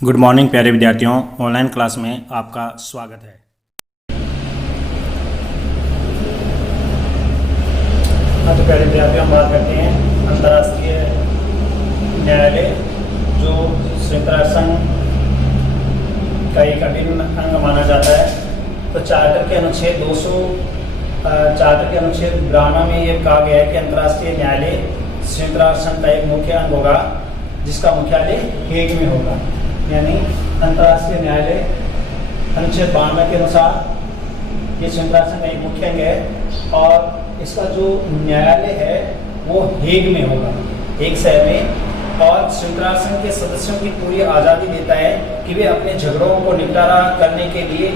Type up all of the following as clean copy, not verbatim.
Good morning प्यारे विद्यार्थियों, online class में आपका स्वागत है। हाँ तो प्यारे विद्यार्थियों, हम बात करते हैं अंतर्राष्ट्रीय न्यायालय जो संयुक्त राष्ट्र संघ का एक अभिन्न अंग माना जाता है। तो चार्टर के अनुच्छेद 52 में ये कहा गया है कि अंतर्राष्ट्रीय न्यायालय संयुक्त राष्ट्र संघ का एक मुख्य अंग होगा जिसका मुख्यालय हेग में होगा। यानी अंतर्राष्ट्रीय न्यायालय अनुच्छेद 92 के अनुसार ये संयुक्त राष्ट्र संघ का एक मुख्य अंग है और इसका जो न्यायालय है वो हेग में होगा, एक शहर में। और संयुक्त राष्ट्र संघ के सदस्यों की पूरी आज़ादी देता है कि वे अपने झगड़ों को निपटारा करने के लिए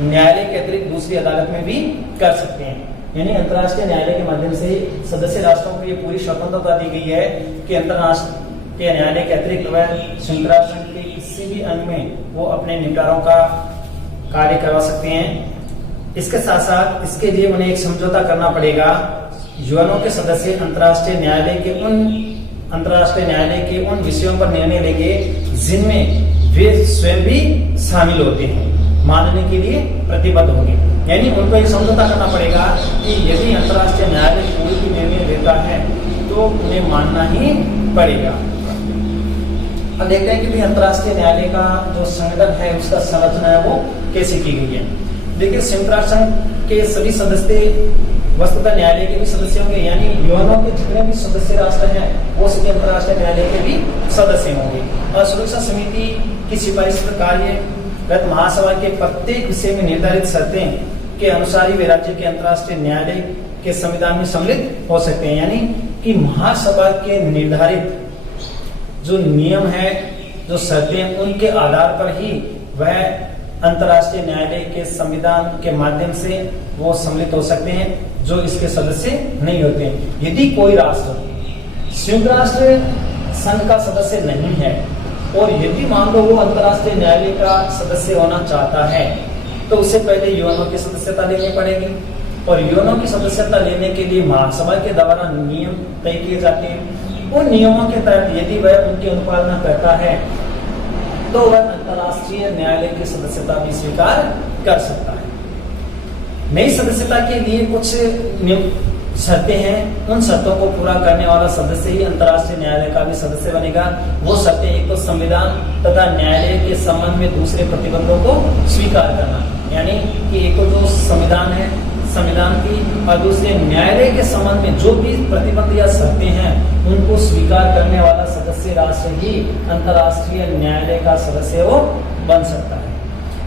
न्यायालय के अतिरिक्त दूसरी अदालत में भी कर सकते हैं। यानी अंतर्राष्ट्रीय न्यायालय के माध्यम से सदस्य राष्ट्रों को ये पूरी स्वतंत्रता दी गई है कि अंतर्राष्ट्रीय न्यायालय के अतिरिक्त वह संयुक्त राष्ट्र संघ के किसी भी अंग में वो अपने निपटारों का कार्य करवा सकते हैं। इसके साथ साथ इसके लिए उन्हें एक समझौता करना पड़ेगा। यूएनओ के सदस्य अंतर्राष्ट्रीय न्यायालय के उन विषयों पर निर्णय लेंगे जिनमें वे स्वयं भी शामिल होते हैं, मानने के लिए प्रतिबद्ध होंगे। यानी उनको एक समझौता करना पड़ेगा कि यदि अंतर्राष्ट्रीय न्यायालय कोई भी निर्णय लेता है तो उन्हें मानना ही पड़ेगा। अब देखते हैं कि भी अंतर्राष्ट्रीय न्यायालय का जो संगठन है उसका संरचना है वो कैसे की गई है। देखिए, संयुक्त राष्ट्र संघ के सभी सदस्य वस्तुतः न्यायालय के भी सदस्य होंगे। यानी यूएनओ के जितने भी सदस्य राष्ट्र हैं वो सभी अंतर्राष्ट्रीय न्यायालय के भी सदस्य होंगे। और सुरक्षा समिति की सिफारिश पर कार्यरत महासभा के प्रत्येक विषय में निर्धारित शर्तें के अनुसार ही वे राज्य के अंतर्राष्ट्रीय न्यायालय के संविधान में सम्मिलित हो सकते हैं। यानी कि महासभा के निर्धारित जो नियम है, जो शर्तें, उनके आधार पर ही वह अंतर्राष्ट्रीय न्यायालय के संविधान के माध्यम से वो सम्मिलित हो सकते हैं जो इसके सदस्य नहीं होते। यदि कोई राष्ट्र संयुक्त राष्ट्र संघ का सदस्य नहीं है और यदि मान लो वो अंतर्राष्ट्रीय न्यायालय का सदस्य होना चाहता है तो उसे पहले यूएनओ की सदस्यता लेनी पड़ेगी। और यूएनओ की सदस्यता लेने के लिए महासभा के द्वारा नियम तय किए जाते हैं। उन नियमों के तहत यदि वह उनकी अनुपालना करता है तो वह अंतर्राष्ट्रीय न्यायालय की सदस्यता भी स्वीकार कर सकता है। नई सदस्यता के लिए कुछ शर्तें हैं। उन शर्तों को पूरा करने वाला सदस्य ही अंतर्राष्ट्रीय न्यायालय का भी सदस्य बनेगा। वो शर्तें एक तो संविधान तथा न्यायालय के संबंध में दूसरे प्रतिबंधों को स्वीकार करना। यानी कि एक तो जो संविधान है, संविधान की, और दूसरे न्यायालय के संबंध में जो भी प्रतिबंध या शर्तें हैं उनको स्वीकार करने वाला सदस्य राष्ट्र ही अंतर्राष्ट्रीय न्यायालय का सदस्य वो बन सकता है।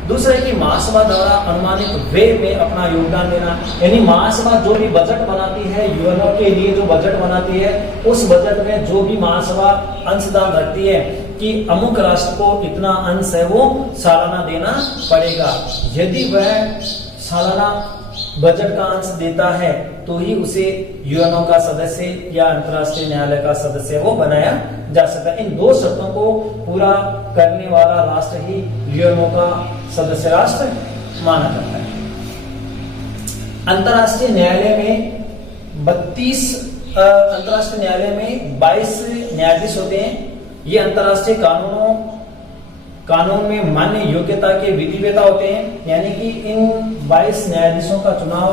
दूसरा है कि महासभा द्वारा अनुमानित व्यय में अपना योगदान देना। यानी महासभा जो भी बजट बनाती है, यूएनओ के लिए जो बजट बनाती है, उस बजट में जो भी महासभा अंशदान रखती है कि अमुक राष्ट्र को इतना अंश है वो सालाना देना पड़ेगा। यदि वह सालाना बजट का अंश देता है तो ही उसे यूएनओ का सदस्य या अंतर्राष्ट्रीय न्यायालय का सदस्य वो बनाया जा सकता है। इन दो शर्तों को पूरा करने वाला राष्ट्र ही यूएनओ का सदस्य राष्ट्र माना जाता है। अंतर्राष्ट्रीय न्यायालय में 22 न्यायाधीश होते हैं। ये अंतर्राष्ट्रीय कानून में मान्य योग्यता के विधिवेता होते हैं। यानी कि इन 22 न्यायाधीशों का चुनाव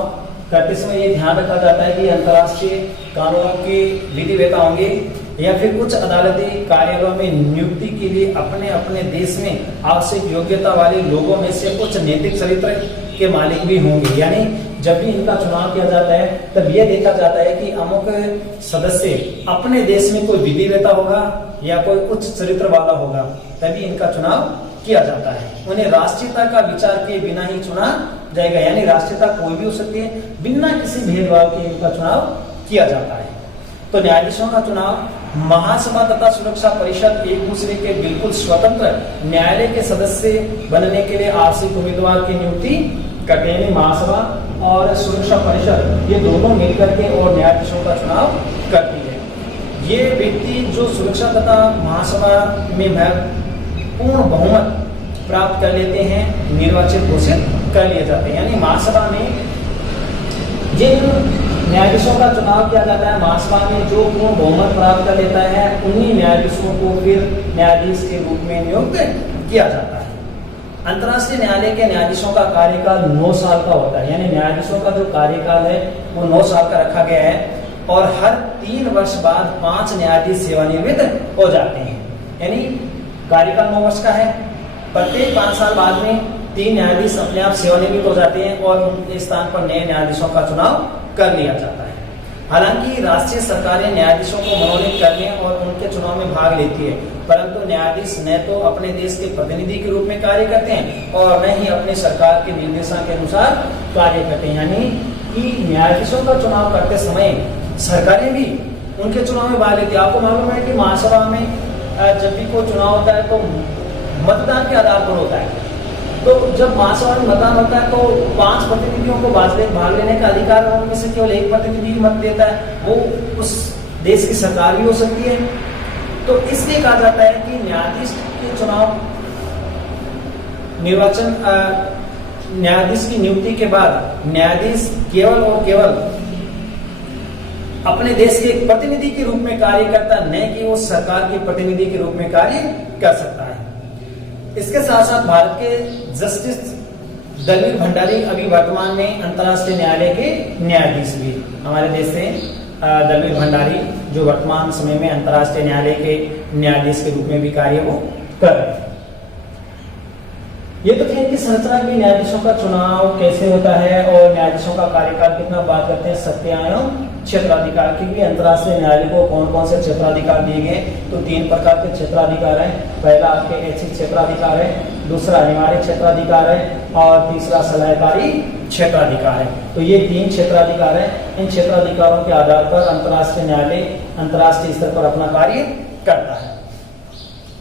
करते समय ये ध्यान रखा जाता है कि अंतर्राष्ट्रीय कानूनों के विधिवेता होंगे या फिर कुछ अदालती कार्यालयों में नियुक्ति के लिए अपने अपने देश में आवश्यक योग्यता वाले लोगों में से कुछ नैतिक चरित्र के मालिक भी होंगे। यानी जब भी इनका चुनाव किया जाता है तब यह देखा जाता है कि अमुक सदस्य अपने देश में कोई विधिवेता होगा या कोई उच्च चरित्र वाला होगा, तभी इनका चुनाव किया जाता है। उन्हें राष्ट्रीयता का विचार के बिना ही चुना जाएगा। यानी राष्ट्रीयता कोई भी हो सकती है, बिना किसी भेदभाव के इनका चुनाव किया जाता है। तो न्यायाधीशों का चुनाव महासभा तथा सुरक्षा परिषद एक दूसरे के बिल्कुल स्वतंत्र न्यायालय के सदस्य बनने के लिए आवश्यक उम्मीदवार की नियुक्ति करते हैं। महासभा और सुरक्षा परिषद ये दोनों मिलकर के और न्यायाधीशों का चुनाव करती है। ये व्यक्ति जो सुरक्षा तथा महासभा में पूर्ण बहुमत प्राप्त कर लेते हैं, निर्वाचित घोषित कर लिए जाते हैं। यानी महासभा में जिन न्यायाधीशों का चुनाव किया जाता है महासभा में, जो पूर्ण बहुमत प्राप्त कर लेता है उन्हीं न्यायाधीशों को फिर न्यायाधीश के रूप में नियुक्त किया जाता है। अंतर्राष्ट्रीय न्यायालय के न्यायाधीशों का कार्यकाल 9 साल का होता है, यानी न्यायाधीशों का जो कार्यकाल है वो 9 साल का रखा गया है, और हर 3 वर्ष बाद 5 न्यायाधीश सेवानिवृत्त हो जाते हैं। यानी कार्यकाल 9 वर्ष का है, प्रत्येक 5 साल बाद में 3 न्यायाधीश अपने आप सेवानिवृत्त हो जाते हैं और उनके स्थान पर नए न्यायाधीशों का चुनाव कर लिया जाता है। हालांकि राष्ट्रीय सरकारें न्यायाधीशों को मनोनीत करने और उनके चुनाव में भाग लेती है, परंतु न्यायाधीश न तो अपने देश के प्रतिनिधि के रूप में कार्य करते हैं और न ही अपने सरकार के निर्देशों के अनुसार कार्य करते हैं। यानी कि न्यायाधीशों का चुनाव करते समय सरकारें भी उनके चुनाव में भाग लेती है। आपको मालूम है कि महासभा में जब भी कोई चुनाव होता है तो मतदान के आधार पर होता है। तो जब महासभा में मतदान होता है तो 5 प्रतिनिधियों को भाग लेने का अधिकार है, उनमें से केवल 1 प्रतिनिधि मत देता है, वो उस देश की सरकार भी हो सकती है। तो इसलिए कहा जाता है कि न्यायाधीश के चुनाव निर्वाचन न्यायाधीश की नियुक्ति के बाद न्यायाधीश केवल और केवल अपने देश के प्रतिनिधि के रूप में कार्य करता, न कि वो सरकार के प्रतिनिधि के रूप में कार्य कर सकता है। इसके साथ साथ भारत के जस्टिस दलवीर भंडारी अभी वर्तमान में अंतर्राष्ट्रीय न्यायालय के न्यायाधीश भी, हमारे देश से दलवीर भंडारी जो वर्तमान समय में अंतर्राष्ट्रीय न्यायालय के न्यायाधीश के रूप में भी कार्य वो कर रहे हैं। ये तो थे कि संरचना की न्यायाधीशों का चुनाव कैसे होता है और न्यायाधीशों का कार्यकाल कितना बात करते हैं सत्यायन क्षेत्राधिकार की भी। अंतर्राष्ट्रीय न्यायालय को कौन कौन से क्षेत्राधिकार दिए गए, तो 3 प्रकार के क्षेत्राधिकार हैं। पहला आपके ऐच्छिक क्षेत्राधिकार है, दूसरा अनिवार्य क्षेत्राधिकार है और तीसरा सलाहकारी क्षेत्राधिकार है। तो ये 3 क्षेत्राधिकार हैं। इन क्षेत्राधिकारों के आधार पर अंतर्राष्ट्रीय न्यायालय अंतर्राष्ट्रीय स्तर पर अपना कार्य करता है।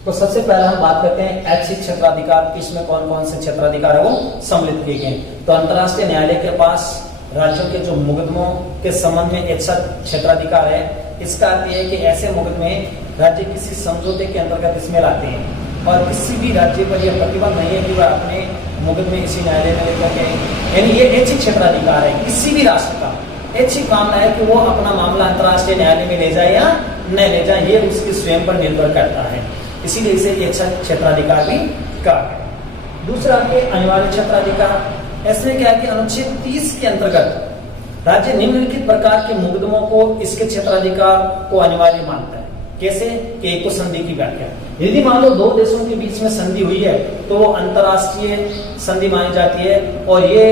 तो सबसे पहले हम बात करते हैं ऐच्छिक क्षेत्राधिकार की, इसमें कौन कौन से क्षेत्राधिकार है वो सम्मिलित किए गए। तो अंतर्राष्ट्रीय न्यायालय के पास राज्यों के जो मुकदमों के संबंध में ऐच्छिक क्षेत्राधिकार है। इसका अर्थ यह है कि ऐसे मुकदमे राज्य किसी समझौते के अंतर्गत इसमें लाते हैं और किसी भी राज्य पर यह प्रतिबंध नहीं है कि वह अपने मुकदमे इसी न्यायालय में लेकर के, यानी ये ऐच्छिक क्षेत्राधिकार है। किसी भी राष्ट्र का ऐच्छिक मामला है कि वो अपना मामला अंतर्राष्ट्रीय न्यायालय में ले जाए या न ले जाए, ये उसके स्वयं पर निर्भर करता है। इसीलिए इसे ऐच्छिक क्षेत्राधिकार भी कहा है। दूसरा है अनिवार्य क्षेत्राधिकार। इसमें क्या है कि अनुच्छेद 30 के अंतर्गत राज्य निम्नलिखित प्रकार के मुकदमों को इसके क्षेत्राधिकार को अनिवार्य मानता है। कैसे कि एक संधि की व्याख्या, यदि मान लो 2 देशों के बीच में संधि हुई है तो वो अंतर्राष्ट्रीय संधि मानी जाती है और ये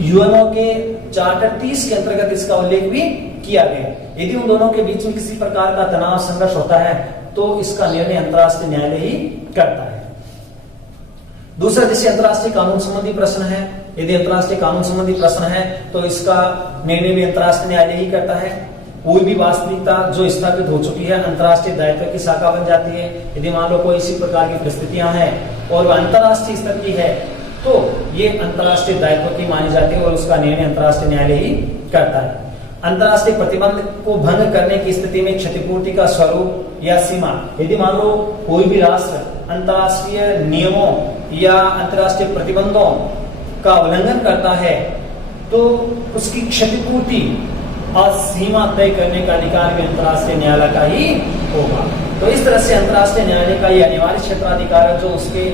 यूएनओ के चार्टर 30 के अंतर्गत इसका उल्लेख भी किया गया। यदि उन दोनों के बीच में किसी प्रकार का तनाव संघर्ष होता है तो इसका निर्णय अंतर्राष्ट्रीय न्यायालय ही करता है। दूसरा, जैसे अंतर्राष्ट्रीय कानून संबंधी प्रश्न है, यदि अंतर्राष्ट्रीय कानून संबंधी प्रश्न है तो इसका निर्णय भी अंतर्राष्ट्रीय न्यायालय ही करता है। कोई भी वास्तविकता जो स्थापित हो चुकी है अंतर्राष्ट्रीय दायित्व की शाखा बन जाती है। यदि मान लो कोई इसी प्रकार की परिस्थितियां हैं और वह अंतर्राष्ट्रीय स्तर की है तो ये अंतर्राष्ट्रीय दायित्व की मानी जाती है और उसका निर्णय अंतर्राष्ट्रीय न्यायालय ही करता है। अंतर्राष्ट्रीय प्रतिबंध को भंग करने की स्थिति में क्षतिपूर्ति का स्वरूप या सीमा, यदि मान लो कोई भी राष्ट्र अंतर्राष्ट्रीय नियमों या अंतर्राष्ट्रीय प्रतिबंधों का उल्लंघन करता है तो उसकी क्षतिपूर्ति और सीमा तय करने का अधिकार भी अंतर्राष्ट्रीय न्यायालय का ही होगा। तो इस तरह से अंतर्राष्ट्रीय न्यायालय का यह अनिवार्य क्षेत्राधिकार है जो उसके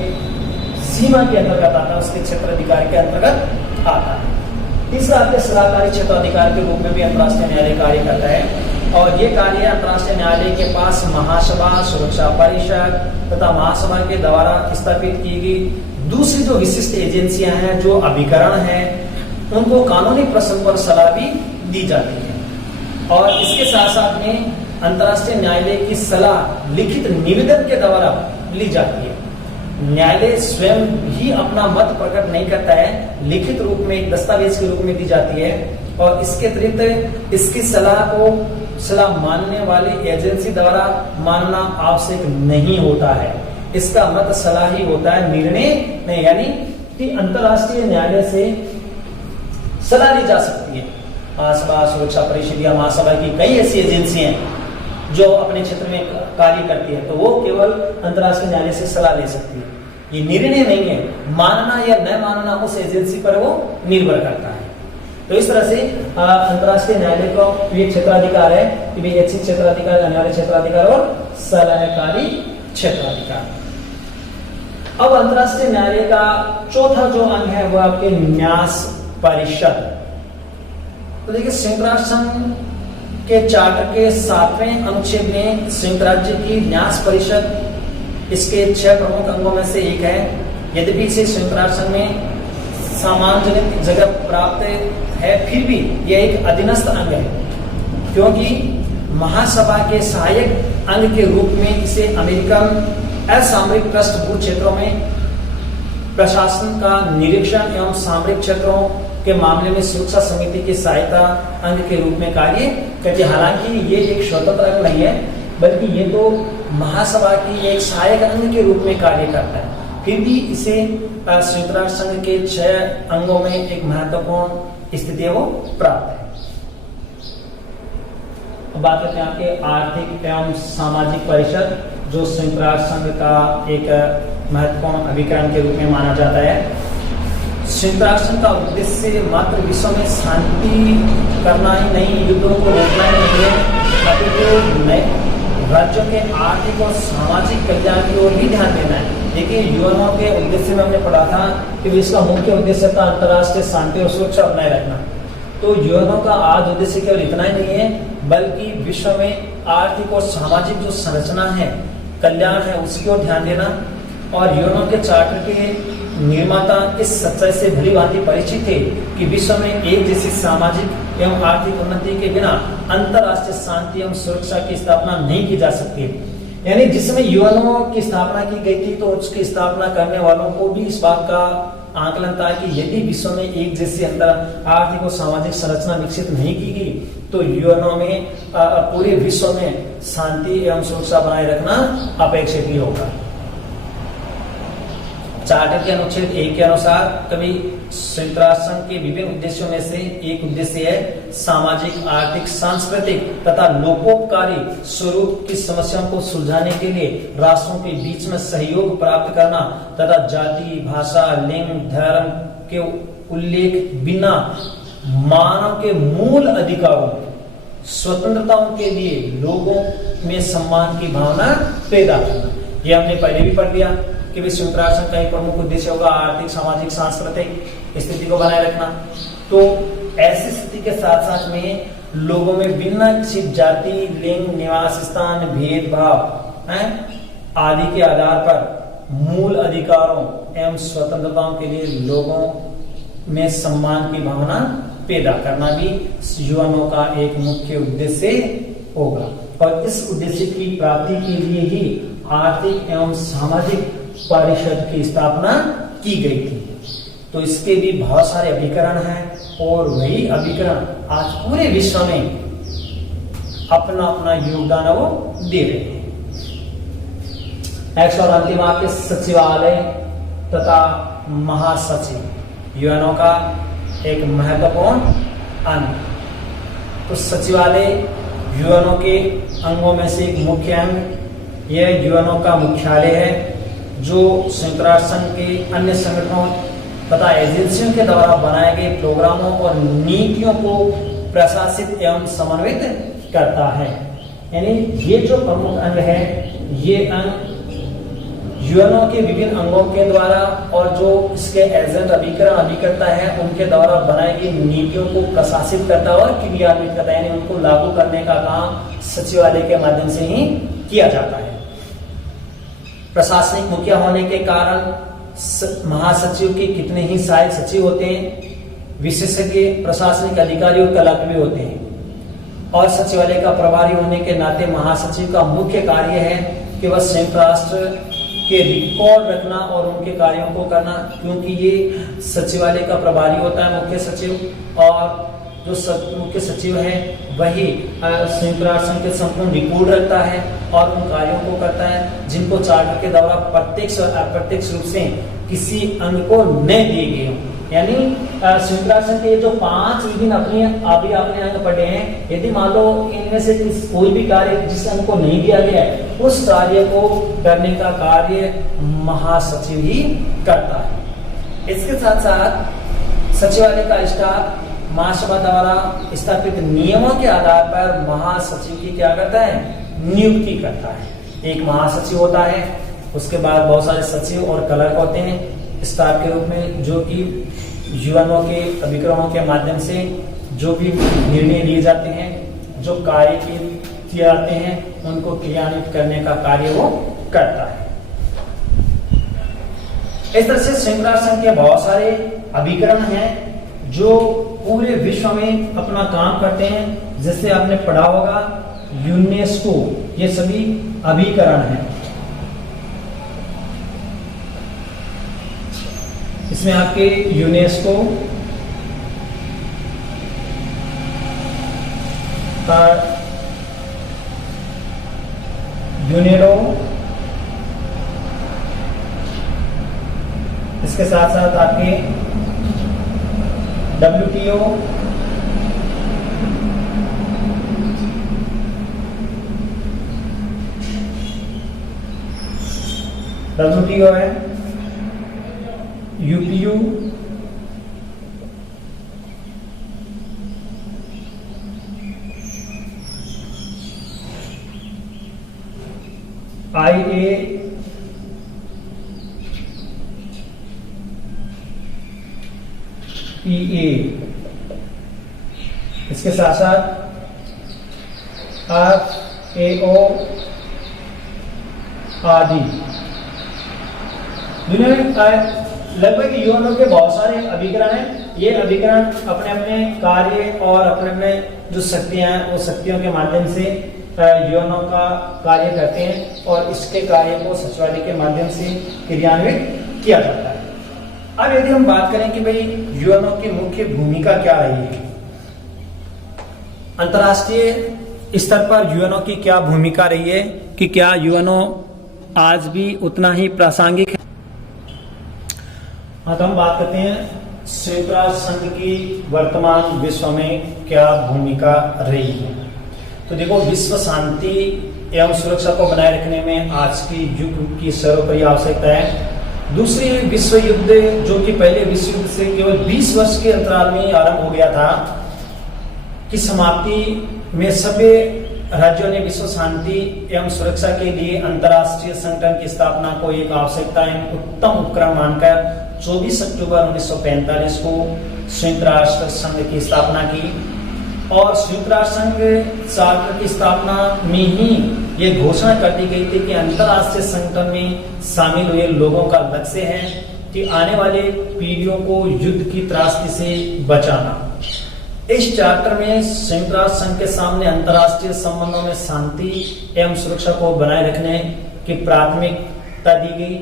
सीमा के अंतर्गत आता है, उसके क्षेत्राधिकार के अंतर्गत आता है। तीसरा आपके सलाहकारी क्षेत्राधिकार के रूप में भी अंतर्राष्ट्रीय न्यायालय कार्य करता है और ये कार्य अंतर्राष्ट्रीय न्यायालय के पास महासभा, सुरक्षा परिषद तथा महासभा के द्वारा स्थापित की गई दूसरी जो विशिष्ट एजेंसियां हैं, जो अभिकरण हैं, उनको कानूनी प्रश्न पर सलाह भी दी जाती है। और इसके साथ साथ में अंतर्राष्ट्रीय न्यायालय की सलाह लिखित निवेदन के द्वारा ली जाती है। न्यायालय स्वयं ही अपना मत प्रकट नहीं करता है, लिखित रूप में एक दस्तावेज के रूप में दी जाती है और इसके अतिरिक्त इसकी सलाह मानने वाली एजेंसी द्वारा मानना आवश्यक नहीं होता है। इसका मत सलाह ही होता है, निर्णय नहीं। यानी कि अंतर्राष्ट्रीय न्यायालय से सलाह ली जा सकती है। महासभा, सुरक्षा परिषद या महासभा की कई ऐसी एजेंसियां हैं जो अपने क्षेत्र में कार्य करती है, तो वो केवल अंतर्राष्ट्रीय न्यायालय से सलाह ले सकती है। ये निर्णय नहीं है, मानना या न मानना उस एजेंसी पर वो निर्भर करता है। तो इस तरह से अंतर्राष्ट्रीय न्यायालय का ये क्षेत्राधिकार है कि भाई ऐच्छिक क्षेत्राधिकार, अनिवार्य क्षेत्राधिकार और सलाहकारी क्षेत्राधिकार। अब अंतर्राष्ट्रीय न्यायालय का चौथा जो अंग है वो आपके न्यास परिषद। तो देखिए संयुक्त राष्ट्र संघ के चार्टर के 7वें अनुच्छेद में संयुक्त राज्य की न्यास परिषद इसके 6 प्रमुख अंगों में से एक है। यद्यपि इसे संयुक्त राष्ट्र संघ में सामान्यजनित जगह प्राप्त है, फिर भी यह एक अधीनस्थ अंग है, क्योंकि महासभा के सहायक अंग के रूप में इसे अमेरिकन असामरिक पृष्ठभूमि क्षेत्रों में प्रशासन का निरीक्षण एवं सामरिक क्षेत्रों के मामले में सुरक्षा समिति की सहायता अंग के रूप में कार्य करती है। हालांकि ये एक स्वतंत्र अंग नहीं है, बल्कि ये तो महासभा की एक सहायक अंग के रूप में कार्य करता है। फिर भी इसे संयुक्त राष्ट्र संघ के 6 अंगों में एक महत्वपूर्ण स्थिति वो प्राप्त है। अब बात करते हैं आपके आर्थिक एवं सामाजिक परिषद, जो संयुक्त राष्ट्र संघ का एक महत्वपूर्ण अभिकरण के रूप में माना जाता है। संयुक्त राष्ट्र संघ का उद्देश्य मात्र विश्व में शांति करना ही नहीं, युद्धों को रोकना ही नहीं है, अपितु राज्यों के आर्थिक और सामाजिक कल्याण की ओर भी ध्यान देना है। देखिए यूएनओ के उद्देश्य में हमने पढ़ा था कि इसका मुख्य उद्देश्य था अंतर्राष्ट्रीय शांति और सुरक्षा बनाए रखना। तो यूएनओ का आज उद्देश्य केवल इतना ही नहीं है, बल्कि विश्व में आर्थिक और सामाजिक जो संरचना है, कल्याण है, उसकी ओर ध्यान देना। और यूएनओ के चार्टर के निर्माता इस सच्चाई से भली भांति परिचित थे कि विश्व में एक जैसी सामाजिक एवं आर्थिक उन्नति के बिना अंतर्राष्ट्रीय शांति एवं सुरक्षा की स्थापना नहीं की जा सकती। यानी जिसमें यूएनओ की स्थापना की गई थी, तो उसकी स्थापना करने वालों को भी इस बात का आकलन था कि यदि विश्व में एक जैसी आर्थिक और सामाजिक संरचना विकसित नहीं की गई, तो यूएनओ में पूरे विश्व में शांति एवं सुरक्षा बनाए रखना अपेक्षित ही होगा। चार्टर के अनुच्छेद 1 के अनुसार कभी संयुक्त राष्ट्र संघ के विभिन्न उद्देश्यों में से एक उद्देश्य है सामाजिक, आर्थिक, सांस्कृतिक तथा लोकोपकारी स्वरूप की समस्याओं को सुलझाने के लिए राष्ट्रों के बीच में सहयोग प्राप्त करना तथा जाति, भाषा, लिंग, धर्म के उल्लेख बिना मानव के मूल अधिकारों, स्वतंत्रताओं के लिए लोगों में सम्मान की भावना पैदा करना। यह हमने पहले भी पढ़ दिया कि संयुक्त राष्ट्र संघ का एक प्रमुख उद्देश्य होगा आर्थिक, सामाजिक, सांस्कृतिक स्थिति को बनाए रखना। तो ऐसी स्थिति के साथ साथ में लोगों में बिना किसी जाति, लिंग, निवास स्थान, भेदभाव आदि के आधार पर मूल अधिकारों एवं स्वतंत्रताओं के लिए लोगों में सम्मान की भावना पैदा करना भी यूएनओ का एक मुख्य उद्देश्य होगा। और इस उद्देश्य की प्राप्ति के लिए ही आर्थिक एवं सामाजिक परिषद की स्थापना की गई थी। तो इसके भी बहुत सारे अभिकरण हैं और वही अभिकरण आज पूरे विश्व में अपना अपना योगदान वो दे रहे हैं। नेक्स्ट और अंतिम आपके सचिवालय तथा महासचिव, यूएनओ का एक महत्वपूर्ण अंग। तो सचिवालय यूएनओ के अंगों में से एक मुख्य अंग, यह यूएनओ का मुख्यालय है जो संयुक्त राष्ट्र संघ के अन्य संगठनों तथा एजेंसियों के द्वारा बनाए गए प्रोग्रामों और नीतियों को प्रशासित एवं समन्वित करता है। यानी ये जो प्रमुख अंग है, ये अंग यूएनओ के विभिन्न अंगों के द्वारा और जो इसके एजेंट अभिकरण अभिकर्ता है उनके द्वारा बनाई गई नीतियों को प्रशासित करता है और क्रियान्वित करता है, यानी उनको लागू करने का काम सचिवालय के माध्यम से ही किया जाता है। प्रशासनिक मुखिया होने के कारण महासचिव के कितने ही सहायक सचिव होते हैं, विशेषज्ञ प्रशासनिक अधिकारी और कलक भी होते हैं। और सचिवालय का प्रभारी होने के नाते महासचिव का मुख्य कार्य है कि वह संयुक्त राष्ट्र के रिकॉर्ड रखना और उनके कार्यों को करना, क्योंकि ये सचिवालय का प्रभारी होता है मुख्य सचिव, और जो मुख्य सचिव है वही संयुक्त राष्ट्र संघ के संपूर्ण रिकॉर्ड रखता है और उन कार्यों को करता है जिनको चार्टर के द्वारा प्रत्यक्ष और अप्रत्यक्ष रूप से किसी अंग को न दिए गए हों। यानी संयुक्त राष्ट्र संघ के जो 5 विभिन्न आपने अंग पढ़े हैं, यदि मान लो इनमें से कोई भी कार्य जिस अंग को नहीं दिया गया है, उस कार्य को करने का कार्य महासचिव ही करता है। इसके साथ साथ सचिवालय का स्टाफ महासभा द्वारा स्थापित नियमों के आधार पर महासचिव की क्या करता है, नियुक्ति करता है। एक महासचिव होता है, उसके बाद बहुत सारे सचिव और क्लर्क होते हैं स्टाफ के रूप में, जो कि यूएनओ के अभिकरणों के माध्यम से जो भी निर्णय लिए जाते हैं, जो कार्य किए जाते हैं, उनको क्रियान्वित करने का कार्य वो करता है। इस तरह से संयुक्त राष्ट्र संघ के बहुत सारे अभिकरण हैं जो पूरे विश्व में अपना काम करते हैं। जैसे आपने पढ़ा होगा यूनेस्को, ये सभी अभिकरण हैं। इसमें आपके यूनेस्को का यूनेडो, इसके साथ साथ आपके WTO, है, UPU, IA, PA, इसके साथ साथ FAO आदि। दुनिया में लगभग यूएनओ के बहुत सारे अभिकरण हैं। ये अभिकरण अपने अपने कार्य और अपने अपने जो शक्तियां हैं, वो शक्तियों के माध्यम से यूएनओ का कार्य करते हैं और इसके कार्य को सचिवालय के माध्यम से क्रियान्वित किया जाता है। अब यदि हम बात करें कि भाई यूएनओ की मुख्य भूमिका क्या रही है, अंतर्राष्ट्रीय स्तर पर यूएनओ की क्या भूमिका रही है, कि क्या यूएनओ आज भी उतना ही प्रासंगिक है। हाँ, तो हम बात करते हैं संयुक्त राष्ट्र संघ की वर्तमान विश्व में क्या भूमिका रही है। तो देखो, विश्व शांति एवं सुरक्षा को बनाए रखने में आज की युग की सर्वोपरि आवश्यकता है। दूसरी विश्व युद्ध, जो कि पहले विश्व युद्ध से केवल 20 वर्ष के अंतराल में आरंभ हो गया था, की समाप्ति में सभी राज्यों ने विश्व शांति एवं सुरक्षा के लिए अंतर्राष्ट्रीय संगठन की स्थापना को एक आवश्यकता एवं उत्तम उपक्रम मानकर 24 अक्टूबर 1945 को संयुक्त राष्ट्र संघ की स्थापना की। और संयुक्त राष्ट्र संघ चार्टर की स्थापना में ही ये घोषणा कर दी गई थी कि अंतर्राष्ट्रीय संगठन में शामिल हुए लोगों का लक्ष्य है कि आने वाले पीढ़ियों को युद्ध की त्रासदी से बचाना। इस चार्टर में संयुक्त राष्ट्र संघ के सामने अंतर्राष्ट्रीय संबंधों में शांति एवं सुरक्षा को बनाए रखने की प्राथमिकता दी गई,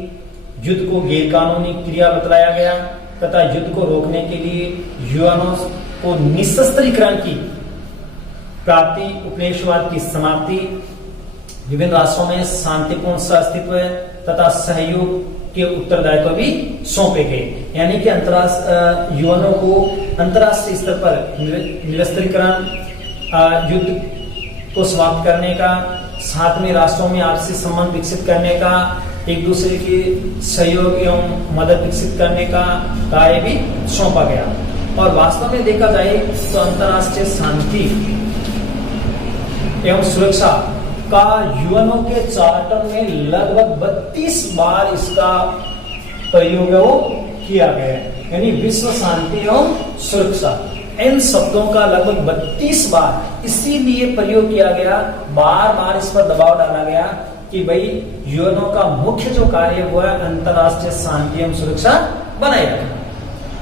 युद्ध को गैर कानूनी क्रिया बतलाया गया तथा युद्ध को रोकने के लिए यूएनओ को निशस्त्रीकरण की प्राप्ति, उपनिवेशवाद की समाप्ति, विभिन्न राष्ट्रों में शांतिपूर्ण सहअस्तित्व तथा सहयोग के उत्तरदायित्व भी सौंपे गए। यानी कि यूएनओ को अंतर्राष्ट्रीय स्तर पर निरस्त्रीकरण, युद्ध को समाप्त करने का, साथ में राष्ट्रों में आपसी संबंध विकसित करने का, एक दूसरे के सहयोग एवं मदद विकसित करने का कार्य भी सौंपा गया। और वास्तव में देखा जाए तो अंतर्राष्ट्रीय शांति एवं सुरक्षा का यूएनओ के चार्टर में लगभग 32 बार इसका प्रयोग किया गया है। यानी विश्व शांति एवं सुरक्षा, इन शब्दों का लगभग 32 बार इसीलिए प्रयोग किया गया, बार बार इस पर दबाव डाला गया कि भाई यूएनओ का मुख्य जो कार्य हुआ है अंतर्राष्ट्रीय शांति एवं सुरक्षा बनाए रखना।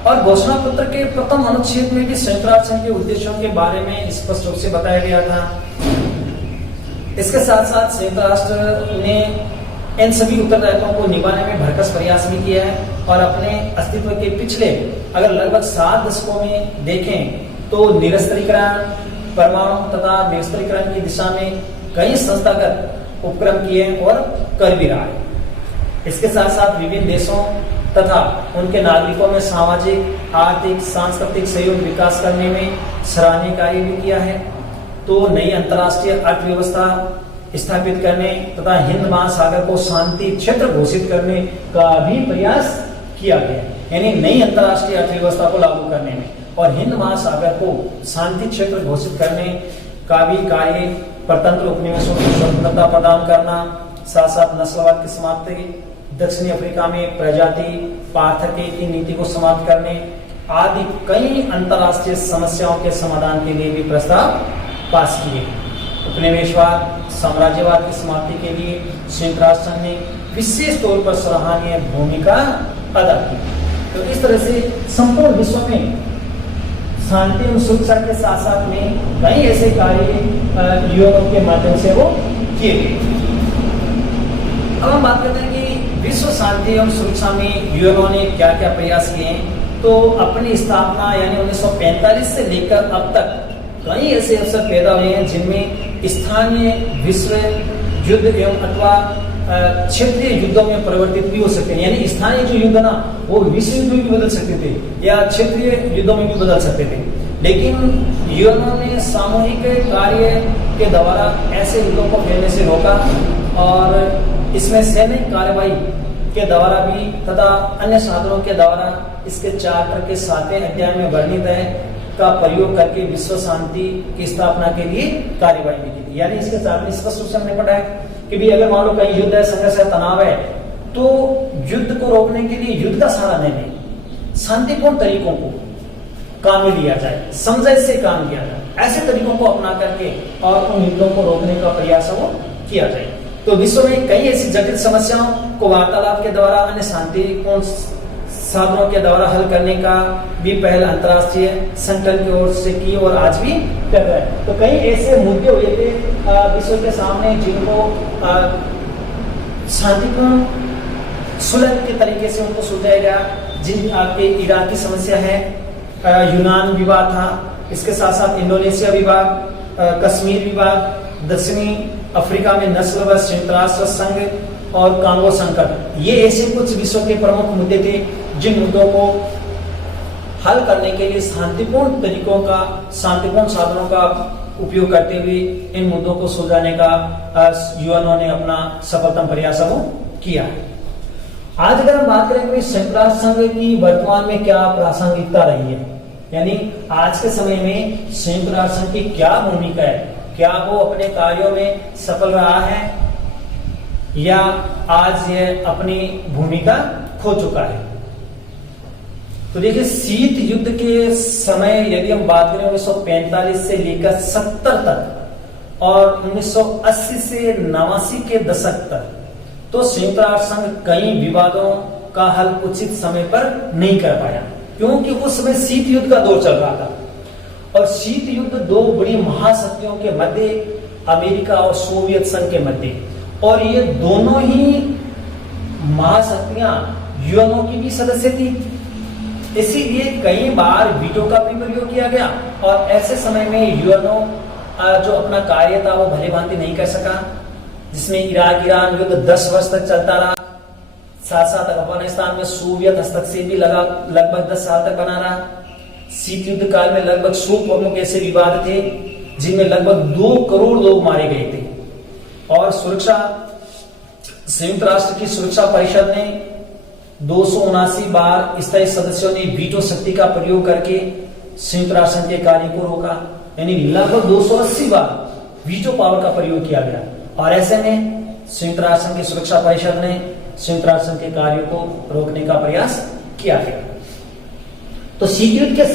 और घोषणा पत्र के प्रथम अनुच्छेद में भी संयुक्त राष्ट्र संघ के उद्देश्यों के बारे में स्पष्ट रूप से बताया गया था। इसके साथ साथ संयुक्त राष्ट्र ने इन सभी उत्तरदायित्वों को निभाने में भरसक प्रयास भी किया है और अपने अस्तित्व के पिछले अगर लगभग 7 दशकों में देखें तो निरस्त्रीकरण, परमाणु तथा निरस्त्रीकरण की दिशा में कई संस्थागत उपक्रम किए और कर भी रहा है। इसके साथ साथ विभिन्न देशों तथा उनके नागरिकों में सामाजिक, आर्थिक, सांस्कृतिक सहयोग विकास करने में सराहनीय कार्य भी किया है। तो नई अंतर्राष्ट्रीय अर्थव्यवस्था स्थापित करने तथा हिंद महासागर को शांति क्षेत्र घोषित करने का भी प्रयास किया गया, यानी नई अंतर्राष्ट्रीय अर्थव्यवस्था को लागू करने में। और हिंद महासागर को शांति क्षेत्र घोषित करने का भी कार्य, परतंत्र उपनिवेशों को स्वतंत्रता प्रदान करना, साथ साथ नस्लवाद की समाप्ति, दक्षिणी अफ्रीका में प्रजाति पार्थक्य की नीति को समाप्त करने आदि कई अंतर्राष्ट्रीय समस्याओं के समाधान के लिए भी प्रस्ताव पास किए। उपनिवेशवाद, साम्राज्यवाद की समाप्ति के लिए संयुक्त राष्ट्र संघ ने विशेष तौर पर सराहनीय भूमिका अदा की। तो इस तरह से संपूर्ण विश्व में शांति और सुरक्षा के साथ साथ में कई ऐसे कार्य यूएनओ के माध्यम से वो किए गए। अब हम बात करते हैं कि विश्व शांति एवं सुरक्षा में यूएनओ ने क्या क्या प्रयास किए हैं। तो अपनी स्थापना यानी 1945 से लेकर अब तक कई ऐसे अवसर पैदा हुए हैं जिनमें स्थानीय विश्व युद्ध एवं अथवा क्षेत्रीय युद्धों में परिवर्तित भी हो सकते हैं। यानी स्थानीय जो युद्ध ना वो विश्व युद्ध में भी बदल सकते थे या क्षेत्रीय युद्धों में भी बदल सकते थे, लेकिन यूएनओ ने सामूहिक कार्य के द्वारा ऐसे युद्धों को फैलने से रोका और इसमें सैनिक कार्रवाई के द्वारा भी तथा अन्य साधनों के द्वारा इसके चार्टर के 7वें अध्याय में वर्णित है का प्रयोग करके विश्व शांति की स्थापना के लिए कार्यवाही भी की थी। यानी इसके साथ में स्पष्ट रूप से हमने पढ़ा है कि भी अगर मान लो कहीं युद्ध है, संघर्ष है, तनाव है, तो युद्ध को रोकने के लिए युद्ध का सहारा नहीं ले, शांतिपूर्ण तरीकों को काम में लिया जाए, समझाइश से काम लिया जाए, ऐसे तरीकों को अपना करके और उन युद्धों को रोकने का प्रयास वो किया जाए। तो विश्व में कई ऐसी जटिल समस्याओं को वार्तालाप के द्वारा, अन्य शांतिपूर्ण साधनों के द्वारा हल करने का भी पहल अंतर्राष्ट्रीय संगठन की ओर से की और आज भी कर रहा है। तो कई ऐसे मुद्दे हुए थे विश्व के सामने जिनको शांतिपूर्ण सुलह के तरीके से उनको सुलझाया गया। जिन आपके इराक की समस्या है, यूनान विवाद था, इसके साथ साथ इंडोनेशिया विवाद, कश्मीर विवाद, दक्षिणी अफ्रीका में नस्लवाद, संयुक्त राष्ट्र संघ और कांगो संकट, ये ऐसे कुछ विश्व के प्रमुख मुद्दे थे जिन मुद्दों को हल करने के लिए शांतिपूर्ण तरीकों का, शांतिपूर्ण साधनों का उपयोग करते हुए इन मुद्दों को सुलझाने का यूएनओ ने अपना सफलतम प्रयास किया है। आज अगर हम बात करें कि संयुक्त राष्ट्र संघ की वर्तमान में क्या प्रासंगिकता रही है, यानी आज के समय में संयुक्त राष्ट्र संघ की क्या भूमिका है, क्या वो अपने कार्यों में सफल रहा है या आज यह अपनी भूमिका खो चुका है। तो देखिए, शीत युद्ध के समय यदि हम बात करें 1945 से लेकर 70 तक और 1980 से 89 के दशक तक, तो संयुक्त राष्ट्र संघ कई विवादों का हल उचित समय पर नहीं कर पाया, क्योंकि उस समय शीत युद्ध का दौर चल रहा था और शीत युद्ध दो बड़ी महाशक्तियों के मध्य, अमेरिका और सोवियत संघ के मध्य, और ये दोनों ही महाशक्तियां यूएनओ की भी सदस्य थी। इसीलिए कई बार वीटो का भी प्रयोग किया गया और ऐसे समय में यूएनओ जो अपना कार्य था वो भली भांति नहीं कर सका, जिसमें इराक ईरान युद्ध 10 वर्ष तक चलता रहा। साथ साथ अफगानिस्तान में सोवियत हस्तक्षेप भी लगभग 10 साल तक बना रहा। शीत युद्ध काल में लगभग 100 प्रमुख ऐसे विवाद थे जिनमें लगभग 2 करोड़ लोग मारे गए थे। और सुरक्षा, संयुक्त राष्ट्र की सुरक्षा परिषद ने 279 बार स्थायी सदस्यों ने वीटो शक्ति का प्रयोग करके संयुक्त राष्ट्र के कार्य को रोका, यानी लगभग 280 बार वीटो पावर का प्रयोग किया गया। और ऐसे में संयुक्त राष्ट्र की सुरक्षा परिषद ने संयुक्त राष्ट्र के कार्यों को रोकने का प्रयास किया गया। तो शीत युद्ध के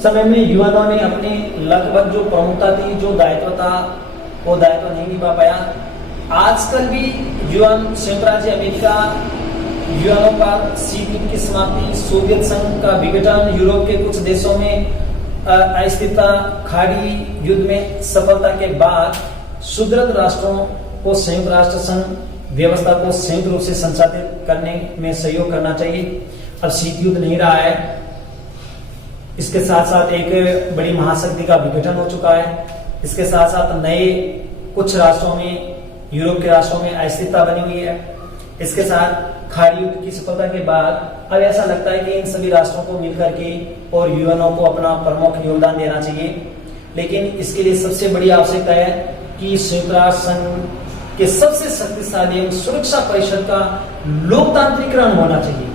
समय में यूएनओ ने अपने लगभग जो प्रमुखता थी, जो दायित्व था, वो दायित्व नहीं निभा पाया। आजकल भी यूएन, संयुक्त राज्य अमेरिका यूएनओ पर शीत युद्ध की समाप्ति, सोवियत संघ का विघटन, यूरोप के कुछ देशों में अस्थिरता, खाड़ी युद्ध में सफलता के बाद सुदृढ़ राष्ट्रों को संयुक्त राष्ट्र संघ व्यवस्था को संयुक्त रूप से संचालित करने में सहयोग करना चाहिए। अब शीत युद्ध नहीं रहा है, इसके साथ साथ एक बड़ी महाशक्ति का विघटन हो चुका है। इसके साथ साथ नए कुछ राष्ट्रों में, यूरोप के राष्ट्रों में अस्थिरता बनी हुई है। इसके साथ खाड़ी युद्ध की सफलता के बाद अब ऐसा लगता है कि इन सभी राष्ट्रों को मिलकर के और यूएनओ को अपना प्रमुख योगदान देना चाहिए। लेकिन इसके लिए सबसे बड़ी आवश्यकता है कि संयुक्त राष्ट्र संघ के सबसे शक्तिशाली एवं सुरक्षा परिषद का लोकतांत्रिकरण होना चाहिए।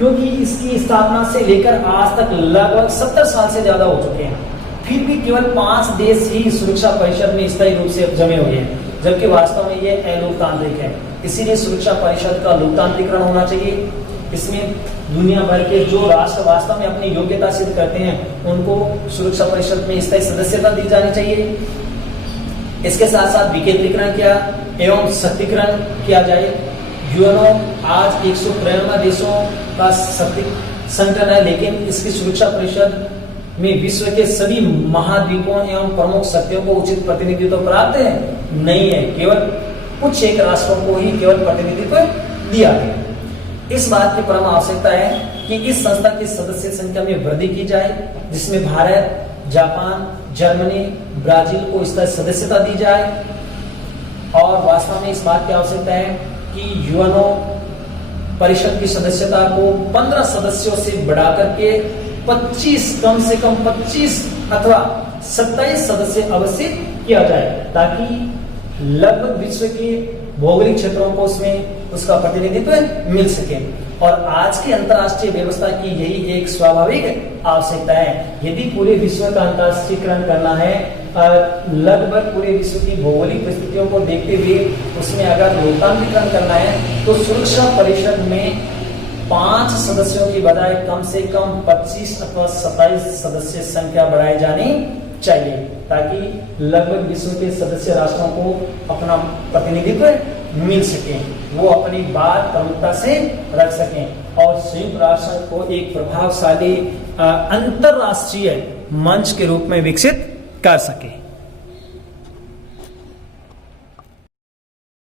क्योंकि इसकी स्थापना से लेकर आज तक लगभग 70 साल से ज्यादा हो चुके हैं, फिर भी केवल 5 देश ही सुरक्षा परिषद में स्थायी रूप से जमे हुए हैं, जबकि वास्तव में ये अलोकतांत्रिक है। इसीलिए सुरक्षा परिषद का लोकतांत्रिकरण होना चाहिए। इसमें दुनिया भर के जो राष्ट्र वास्तव में अपनी योग्यता सिद्ध करते हैं उनको सुरक्षा परिषद में स्थायी सदस्यता दी जानी चाहिए। इसके साथ साथ विकेंद्रीकरण किया एवं शक्तिकरण किया जाए। यूएनओ आज 193 देशों का संगठन है, लेकिन इसकी सुरक्षा परिषद में विश्व के सभी महाद्वीपों एवं प्रमुख शक्तियों को उचित प्रतिनिधित्व प्राप्त नहीं है, केवल कुछ एक राष्ट्रों को ही केवल प्रतिनिधित्व दिया गया। इस बात की परम आवश्यकता है कि इस संस्था की सदस्य संख्या में वृद्धि की जाए, जिसमें भारत, जापान, जर्मनी, ब्राजील को इस तरह सदस्यता दी जाए। और वास्तव में इस बात की आवश्यकता है कि यूएनओ परिषद की सदस्यता को 15 सदस्यों से बढ़ाकर के 25, कम से कम 25 अथवा 27 सदस्य अवश्य किया जाए, ताकि लगभग विश्व के भौगोलिक क्षेत्रों को उसमें उसका प्रतिनिधित्व मिल सके। और आज की अंतर्राष्ट्रीय व्यवस्था की यही एक स्वाभाविक आवश्यकता है। यदि पूरे विश्व का अंतर्राष्ट्रीयकरण करना है, लगभग पूरे विश्व की भौगोलिक परिस्थितियों को देखते हुए उसमें अगर लोकतांत्रिकरण करना है, तो सुरक्षा परिषद में 5 सदस्यों की बजाय कम से कम 25 अथवा 27 सदस्य संख्या बढ़ाई जानी चाहिए, ताकि लगभग विश्व के सदस्य राष्ट्रों को अपना प्रतिनिधित्व मिल सके, वो अपनी बात प्रमुखता से रख सकें और संयुक्त राष्ट्र को एक प्रभावशाली अंतरराष्ट्रीय मंच के रूप में विकसित कर सके।